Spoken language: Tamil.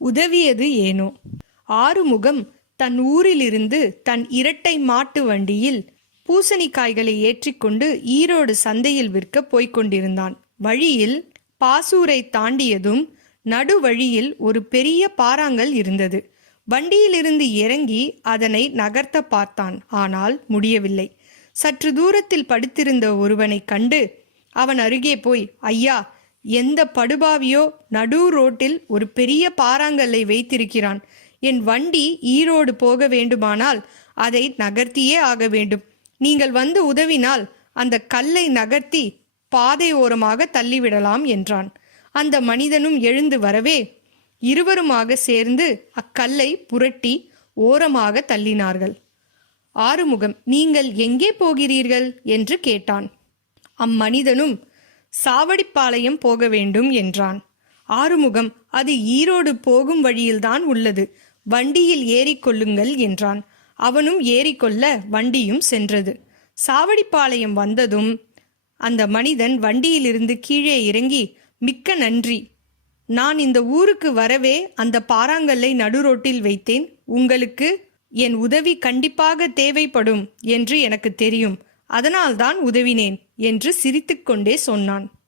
உதவியது ஏனோ? ஆறுமுகம் தன் ஊரிலிருந்து தன் இரட்டை மாட்டு வண்டியில் பூசணிக்காய்களை ஏற்றிக்கொண்டு ஈரோடு சந்தையில் விற்க போய்க் கொண்டிருந்தான். வழியில் பாசூரை தாண்டியதும் நடுவழியில் ஒரு பெரிய பாறாங்கல் இருந்தது. வண்டியிலிருந்து இறங்கி அதனை நகர்த்த பார்த்தான். ஆனால் முடியவில்லை. சற்று தூரத்தில் படுத்திருந்த ஒருவனைக் கண்டு அவன் அருகே போய் ஐயா எந்த படுபாவியோ நடு ரோட்டில் ஒரு பெரிய பாறாங்கல்லை வைத்திருக்கிறான். என் வண்டி ஈரோடு போக வேண்டுமானால் அதை நகர்த்தியே ஆக வேண்டும். நீங்கள் வந்து உதவினால் அந்த கல்லை நகர்த்தி பாதை ஓரமாக தள்ளிவிடலாம் என்றான். அந்த மனிதனும் எழுந்து வரவே இருவருமாக சேர்ந்து அக்கல்லை புரட்டி ஓரமாக தள்ளினார்கள். ஆறுமுகம் நீங்கள் எங்கே போகிறீர்கள்? என்று கேட்டான். அம்மனிதனும் சாவடிப்பாளையம் போக வேண்டும் என்றான். ஆறுமுகம் அது ஈரோடு போகும் வழியில்தான் உள்ளது. வண்டியில் ஏறிக்கொள்ளுங்கள் என்றான். அவனும் ஏறிக்கொள்ள வண்டியும் சென்றது. சாவடிப்பாளையம் வந்ததும் அந்த மனிதன் வண்டியிலிருந்து கீழே இறங்கி மிக்க நன்றி. நான் இந்த ஊருக்கு வரவே அந்த பாறாங்கல்லை நடுரோட்டில் வைத்தேன். உங்களுக்கு என் உதவி கண்டிப்பாக தேவைப்படும் என்று எனக்கு தெரியும். அதனால்தான் உதவினேன் என்று சிரித்துக்கொண்டே சொன்னான்.